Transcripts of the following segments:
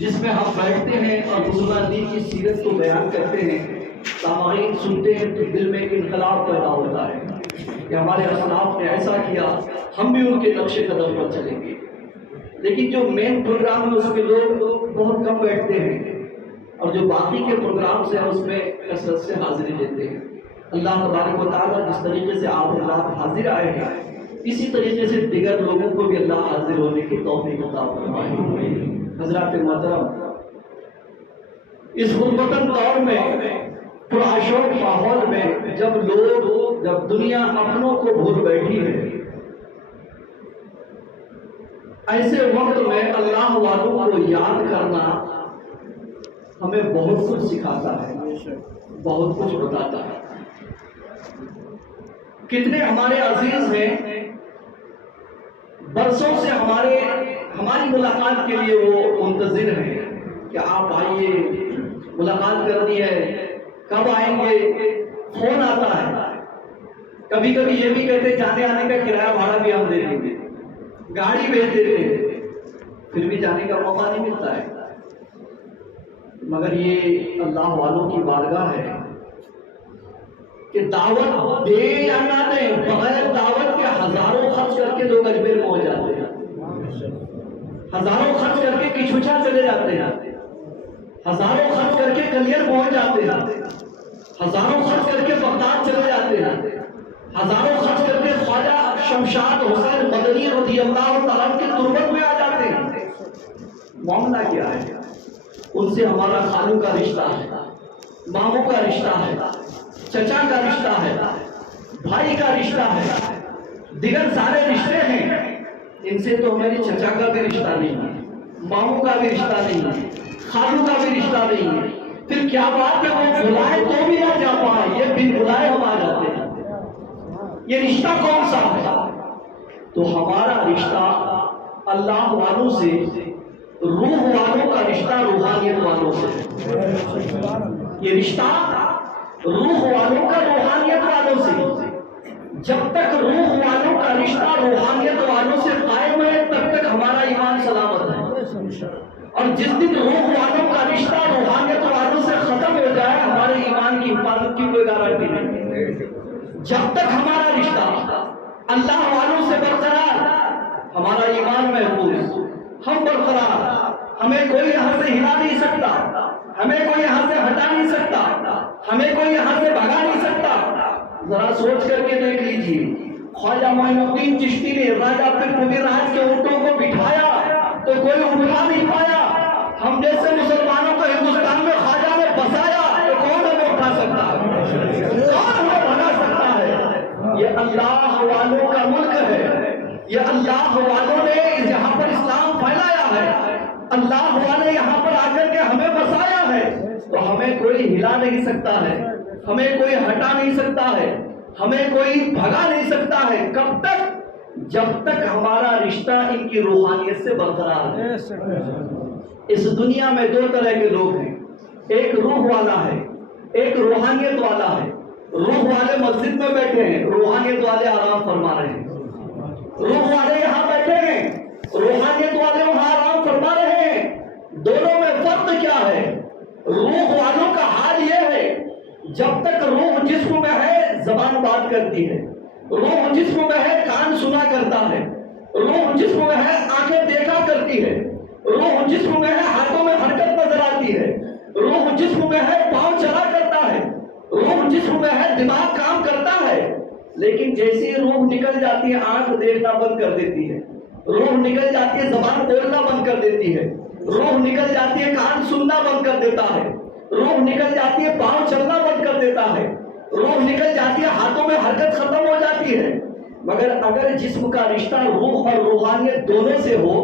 جس میں ہم بیٹھتے ہیں اور مسلمان دین کی سیرت کو بیان کرتے ہیں، سامعین سنتے ہیں تو دل میں ایک انقلاب پیدا ہوتا ہے کہ ہمارے اسلاف نے ایسا کیا، ہم بھی ان کے نقش قدم پر چلیں گے۔ لیکن جو مین پروگرام ہے اس میں لوگ بہت کم بیٹھتے ہیں، اور جو باقی کے پروگرامز ہیں اس میں کثرت سے حاضری لیتے ہیں۔ اللہ تبارک و تعالیٰ جس طریقے سے آپ حضرات حاضر آئے ہیں، اسی طریقے سے دیگر لوگوں کو بھی اللہ حاضر ہونے کی توفیق عطا فرمائے۔ حضرات محترم، اس غربتن دور میں پراشور ماحول میں جب دنیا اپنوں کو بھول بیٹھی ہے، ایسے وقت میں اللہ والوں کو یاد کرنا ہمیں بہت کچھ سکھاتا ہے، بہت کچھ بتاتا ہے۔ کتنے ہمارے عزیز ہیں، برسوں سے ہماری ملاقات کے لیے وہ منتظر ہیں کہ آپ آئیے، ملاقات کرنی ہے، کب آئیں گے، فون آتا ہے۔ کبھی کبھی یہ بھی کہتے جانے آنے کا کرایہ بھاڑا بھی ہم دے دیں گے، گاڑی بھیج دیتے ہیں، پھر بھی جانے کا موقع نہیں ملتا ہے۔ مگر یہ اللہ والوں کی بارگاہ ہے کہ دعوت دے یا نہ دیں، بغیر دعوت کے ہزاروں خرچ کر کے لوگ اجمیر پہنچ جاتے ہیں، ہزاروں خرچ کر کے کچھوچا چلے جاتے ہیں، ہزاروں خرچ کر کے کلیر پہنچ جاتے ہیں، ہزاروں خرچ کر کے بغداد چلے جاتے ہیں، ہزاروں خرچ کر کے خواجہ شمشاد حسین مدنی رضی اللہ تعالیٰ کی تربت میں آ جاتے ہیں۔ معاملہ کیا ہے؟ ان سے ہمارا خالو کا رشتہ ہے، ماموں کا رشتہ ہے، چچا کا رشتہ ہے، بھائی کا رشتہ ہے، دیگر سارے رشتے ہیں۔ ان سے تو ہماری چچا کا بھی رشتہ نہیں ہے، ماموں کا بھی رشتہ نہیں ہے، خالو کا بھی رشتہ نہیں ہے۔ پھر کیا بات ہے وہ بلائے تو بھی نہ جا پائے، یہ بن بلائے ہم آ جاتے ہیں۔ یہ رشتہ کون سا ہے؟ تو ہمارا رشتہ اللہ والوں سے، روح والوں کا رشتہ روحانیت والوں سے، یہ رشتہ روح والوں کا روحانیت والوں سے۔ جب تک روح والوں کا رشتہ روحانیت والوں سے قائم ہے تب تک ہمارا ایمان سلامت ہے، اور جس دن روح والوں کا رشتہ روحانیت والوں سے ختم ہو جائے ہمارے ایمان کی حفاظت کی کوئی گارنٹی نہیں۔ جب تک ہمارا رشتہ اللہ والوں سے برقرار، ہمارا ایمان محفوظ، ہم برقرار، ہمیں کوئی یہاں سے ہلا نہیں سکتا، ہمیں کوئی یہاں سے ہٹا نہیں سکتا، ہمیں کوئی یہاں سے بھگا نہیں سکتا۔ ذرا سوچ کر کے دیکھ لیجیے، خواجہ معین الدین چشتی نے راجہ پیر کبیر راج کے اونٹوں کو بٹھایا تو کوئی اٹھا نہیں پایا۔ ہم جیسے مسلمانوں کو ہندوستان میں خواجہ نے بسایا تو کون ہمیں اٹھا سکتا ہے، کون ہمیں بھگا سکتا ہے؟ یہ اللہ والوں کا ملک ہے، یہ اللہ والوں نے یہاں پر اسلام پھیلایا ہے، اللہ والے یہاں پر آ کر کے ہمیں بسایا ہے، تو ہمیں کوئی ہلا نہیں سکتا ہے، ہمیں کوئی ہٹا نہیں سکتا ہے، ہمیں کوئی بھگا نہیں سکتا ہے۔ کب تک؟ جب تک ہمارا رشتہ ان کی روحانیت سے برقرار ہے۔ اس دنیا میں دو طرح کے لوگ ہیں، ایک روح والا ہے، ایک روحانیت والا ہے۔ روح والے مسجد میں بیٹھے ہیں، روحانیت والے آرام فرما رہے ہیں۔ روح والے یہاں بیٹھے ہیں، روحانیت والے وہاں آرام فرما رہے ہیں۔ دونوں میں فرق کیا ہے؟ روح والوں کا حال یہ ہے، جب تک روح جسم میں ہے زبان بات کرتی ہے، روح جسم میں ہے کان سنا کرتا ہے، روح جسم میں ہے آنکھیں دیکھا کرتی ہے، روح جسم میں ہے ہاتھوں میں حرکت نظر آتی ہے، روح جسم میں ہے پاؤں چلا کرتا ہے، روح جسم میں ہے دماغ کام کرتا ہے۔ لیکن جیسے روح نکل جاتی ہے آنکھ دیکھنا بند کر دیتی ہے، روح نکل جاتی ہے زبان بولنا بند کر دیتی ہے، روح نکل جاتی ہے کان سننا بند کر دیتا ہے، روح نکل جاتی ہے پاؤں چلنا بند کر دیتا ہے، روح نکل جاتی ہے ہاتھوں میں حرکت ختم ہو جاتی ہے۔ مگر اگر جسم کا رشتہ روح اور روحانیت دونوں سے ہو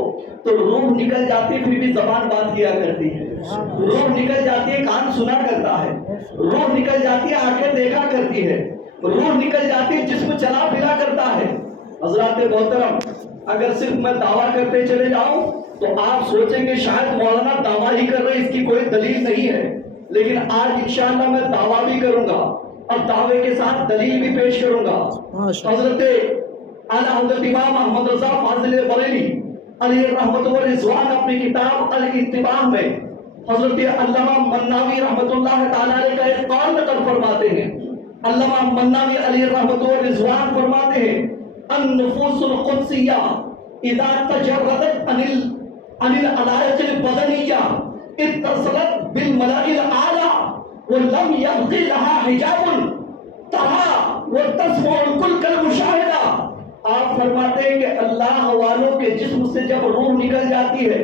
تو روح نکل جاتی ہے پھر بھی زبان بات کیا کرتی ہے، روح نکل جاتی ہے کان سنا کرتا ہے، روح نکل جاتی ہے آنکھیں دیکھا کرتی ہے، روح نکل جاتی ہے جسم چلا پھرا کرتا ہے۔ حضرات محترم، اگر صرف میں دعویٰ کرتے چلے جاؤں تو آپ سوچیں گے شاید مولانا دعویٰ ہی کر رہے، اس کی کوئی دلیل نہیں ہے، لیکن آج انشاءاللہ میں دعویٰ بھی کروں گا اور دعوے کے ساتھ دلیل بھی پیش کروں گا۔ حضرت اعلیٰ حضرت امام محمد رضا فاضل بریلوی علی رحمت و رضوان اپنی کتاب الاتباع میں حضرت علامہ مناوی رحمت اللہ تعالی علیہ کا ایک قول نقل فرماتے ہیں. علامہ مناوی علی رحمت و رضوان فرماتے ہیں النفوس القدسیہ اذا تجردت عن العلائق البدنیہ اتصلت بالملأ الاعلی ولم يبق لها حجاب ترى وتسمع الكل كالمشاهدہ. آپ فرماتے ہیں کہ اللہ والوں کے جسم سے جب روح نکل جاتی ہے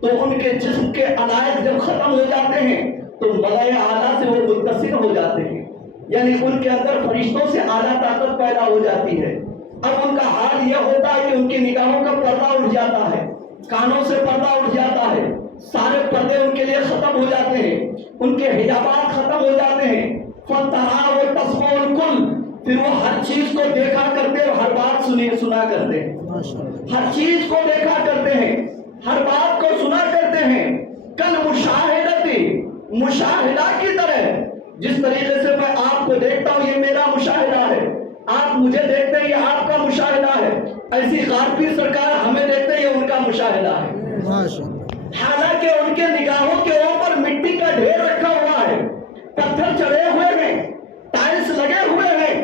تو ان کے جسم کے علائق جب ختم ہو جاتے ہیں تو ملائے اعلیٰ سے وہ متصل ہو جاتے ہیں، یعنی ان کے اندر فرشتوں سے اعلیٰ طاقت پیدا ہو جاتی ہے. اب ان کا حال یہ ہوتا ہے کہ ان کی نگاہوں کا پردہ اٹھ جاتا ہے، کانوں سے پردہ اٹھ جاتا ہے، سارے پردے ان کے لیے ختم ہو جاتے ہیں، ان کے حجابات ختم ہو جاتے ہیں. فَتَرَى وَتَسْمَعُ الْكُلُّ، پھر وہ ہر چیز کو دیکھا کرتے ہیں، ہر بات سنا کرتے ہیں، ہر چیز کو دیکھا کرتے ہیں، ہر بات کو سنا کرتے ہیں. کل مشاہدہ کی طرح، جس طریقے سے میں آپ کو دیکھتا ہوں یہ میرا مشاہدہ ہے، آپ مجھے دیکھتے ہیں یہ آپ کا مشاہدہ ہے، ایسی غارپی سرکار ہمیں دیکھتے ہیں یہ ان کا مشاہدہ ہے. حالانکہ ان کے نگاہوں کے اوپر مٹی کا ڈھیر رکھا ہوا ہے، پتھر چڑھے ہوئے ہیں، ٹائلز لگے ہوئے ہیں،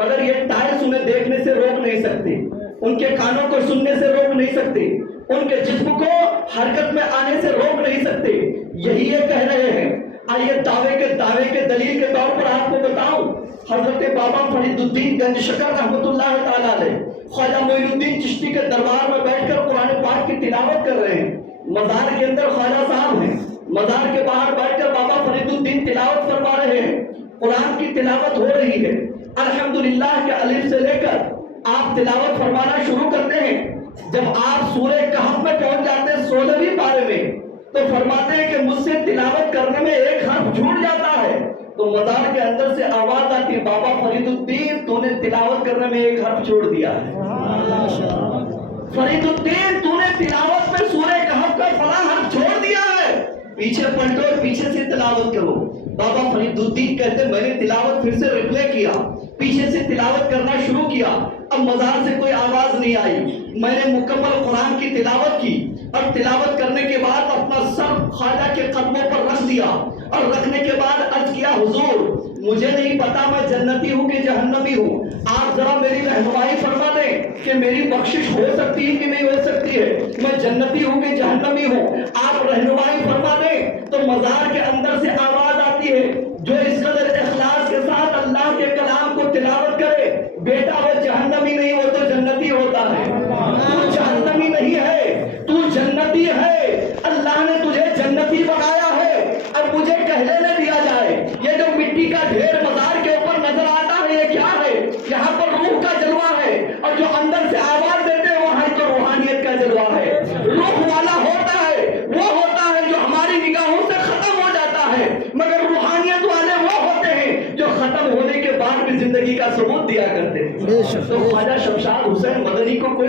مگر یہ ٹائلز انہیں دیکھنے سے روک نہیں سکتی، ان کے کانوں کو سننے سے روک نہیں سکتی، ان کے جسم کو حرکت میں آنے سے روک نہیں سکتے. یہی یہ کہہ رہے ہیں. آئیے دعوے کے دلیل کے طور پر آپ کو بتاؤں، حضرت بابا فرید الدین گنج شکر رحمت اللہ تعالیٰ علیہ خواجہ معین الدین چشتی کے دربار میں بیٹھ کر قرآن پاک کی تلاوت کر رہے ہیں. مزار کے اندر خواجہ صاحب ہیں، مزار کے باہر بیٹھ کر بابا فرید الدین تلاوت فرما رہے ہیں، قرآن کی تلاوت ہو رہی ہے. الحمدللہ کے الف سے لے کر آپ تلاوت فرمانا شروع کرتے ہیں. جب آپ سورہ کہف میں پہنچ جاتے ہیں 16ویں پارے میں تو فرماتے ہیں کہ مجھ سے تلاوت کرنے میں ایک حرف چھوٹ جاتا ہے. تو مزار کے اندر سے آواز آتی ہے بابا فرید الدین تو نے تلاوت کرنے میں ایک حرف چھوڑ دیا ہے. فرید الدین تو نے تلاوت میں سورہ کہف کا فلاں حرف چھوڑ دیا ہے، پیچھے پلٹو اور پیچھے سے تلاوت کرو. بابا فرید الدین کہتے میں نے تلاوت پھر سے ریپلے کیا، پیچھے سے تلاوت کرنا شروع کیا. اب مزار سے کوئی آواز نہیں آئی، میں نے مکمل قرآن کی تلاوت کی اور تلاوت کرنے کے بعد اپنا سر خواجہ کے قدموں پر رکھ دیا اور رکھنے کے بعد عرض کیا حضور مجھے نہیں پتا میں جنتی ہوں کہ جہنمی ہوں، آپ ذرا میری رہنمائی فرما دیں کہ میری بخشش ہو سکتی ہے کہ نہیں ہو سکتی ہے، میں جنتی ہوں کہ جہنمی ہوں، آپ رہنمائی فرما دیں. تو مزار کے اندر سے آواز آتی ہے جو اس قدر اخلاص کے ساتھ اللہ کے کلام کو تلاوت کرے بیٹا وہ جہنمی نہیں وہ تو جنتی ہوتا ہے. تو جہنمی نہیں ہے، تو جنتی ہے. اللہ نے تجھے جنتی بنایا ہے. اب مجھے کہنے نہ دیا جائے یہ جو مٹی کا ڈھیر مزار کے اوپر نظر آتا ہے یہ کیا ہے؟ یہاں پر روح کا جلوہ ہے، اور جو اندر سے آواز دیتے ہیں وہاں تو روحانیت کا جلوہ ہے. روح والا ہوتا ہے وہ ہوتا ہے جو ہماری نگاہوں سے ختم ہو جاتا ہے، مگر روحانیت والے وہ ہوتے ہیں جو ختم ہونے کے بعد بھی زندگی کا ثبوت دیا کرتے ہیں. تو خواجہ شمشاد حسین مدنی کو کوئی